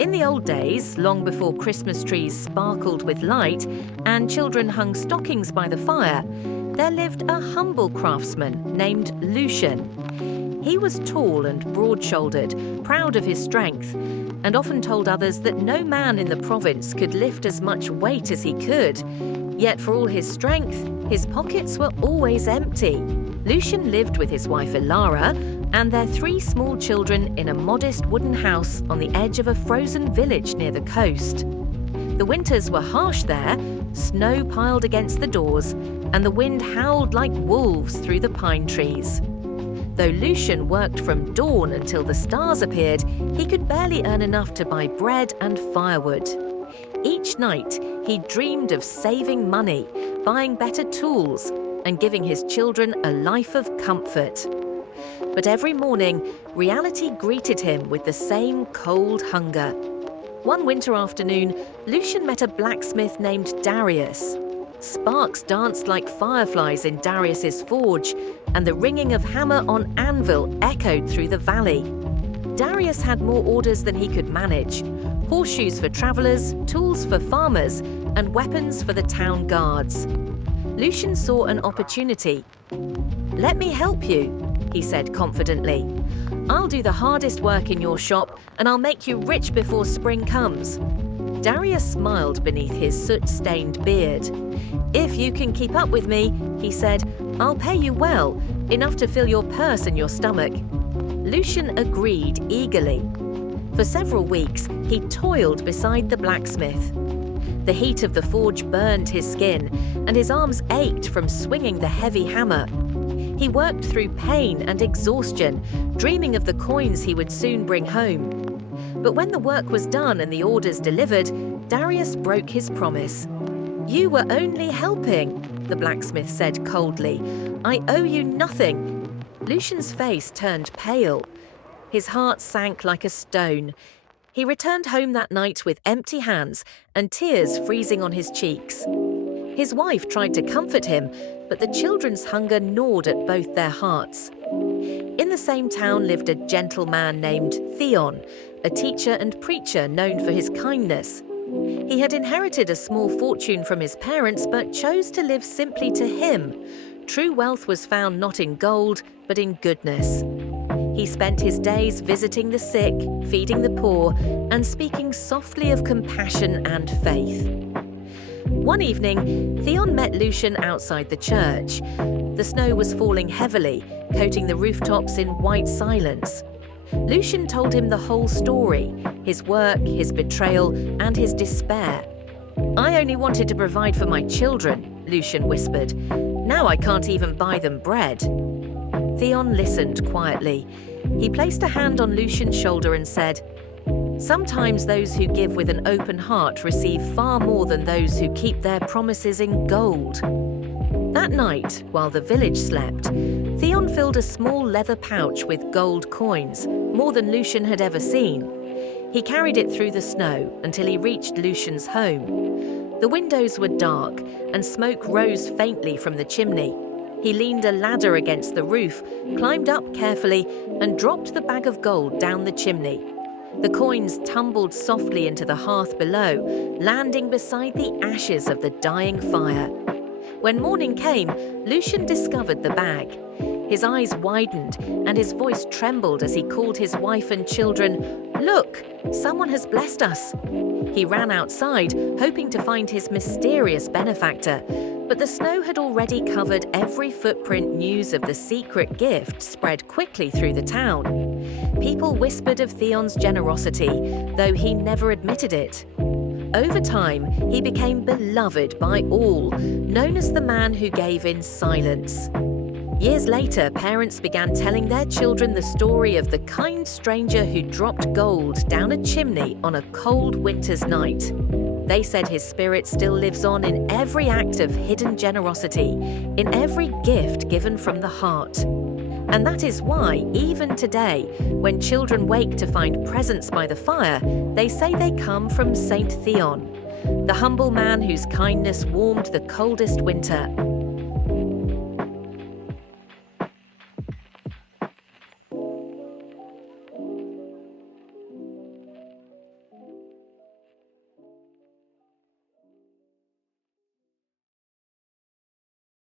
In the old days, long before Christmas trees sparkled with light and children hung stockings by the fire, there lived a humble craftsman named Lucian. He was tall and broad-shouldered, proud of his strength, and often told others that no man in the province could lift as much weight as he could. Yet for all his strength, his pockets were always empty. Lucian lived with his wife Ilara and their 3 small children in a modest wooden house on the edge of a frozen village near the coast. The winters were harsh there, snow piled against the doors, and the wind howled like wolves through the pine trees. Though Lucian worked from dawn until the stars appeared, he could barely earn enough to buy bread and firewood. Each night, he dreamed of saving money, buying better tools, and giving his children a life of comfort. But every morning, reality greeted him with the same cold hunger. One winter afternoon, Lucian met a blacksmith named Darius. Sparks danced like fireflies in Darius's forge, and the ringing of hammer on anvil echoed through the valley. Darius had more orders than he could manage: horseshoes for travelers, tools for farmers, and weapons for the town guards. Lucian saw an opportunity. "Let me help you," he said confidently. "I'll do the hardest work in your shop, and I'll make you rich before spring comes." Darius smiled beneath his soot-stained beard. "If you can keep up with me," he said, "I'll pay you well, enough to fill your purse and your stomach." Lucian agreed eagerly. For several weeks, he toiled beside the blacksmith. The heat of the forge burned his skin, and his arms ached from swinging the heavy hammer. He worked through pain and exhaustion, dreaming of the coins he would soon bring home. But when the work was done and the orders delivered, Darius broke his promise. "You were only helping," the blacksmith said coldly. "I owe you nothing." Lucian's face turned pale. His heart sank like a stone. He returned home that night with empty hands and tears freezing on his cheeks. His wife tried to comfort him, but the children's hunger gnawed at both their hearts. In the same town lived a gentleman named Theon, a teacher and preacher known for his kindness. He had inherited a small fortune from his parents, but chose to live simply to him. True wealth was found not in gold, but in goodness. He spent his days visiting the sick, feeding the poor, and speaking softly of compassion and faith. One evening, Theon met Lucian outside the church. The snow was falling heavily, coating the rooftops in white silence. Lucian told him the whole story: his work, his betrayal, and his despair. "I only wanted to provide for my children," Lucian whispered. "Now I can't even buy them bread." Theon listened quietly. He placed a hand on Lucian's shoulder and said, "Sometimes those who give with an open heart receive far more than those who keep their promises in gold." That night, while the village slept, Theon filled a small leather pouch with gold coins, more than Lucian had ever seen. He carried it through the snow until he reached Lucian's home. The windows were dark, and smoke rose faintly from the chimney. He leaned a ladder against the roof, climbed up carefully, and dropped the bag of gold down the chimney. The coins tumbled softly into the hearth below, landing beside the ashes of the dying fire. When morning came, Lucian discovered the bag. His eyes widened, and his voice trembled as he called his wife and children. "Look, someone has blessed us." He ran outside, hoping to find his mysterious benefactor, but the snow had already covered every footprint. News of the secret gift spread quickly through the town. People whispered of Theon's generosity, though he never admitted it. Over time, he became beloved by all, known as the man who gave in silence. Years later, parents began telling their children the story of the kind stranger who dropped gold down a chimney on a cold winter's night. They said his spirit still lives on in every act of hidden generosity, in every gift given from the heart. And that is why, even today, when children wake to find presents by the fire, they say they come from Saint Theon, the humble man whose kindness warmed the coldest winter.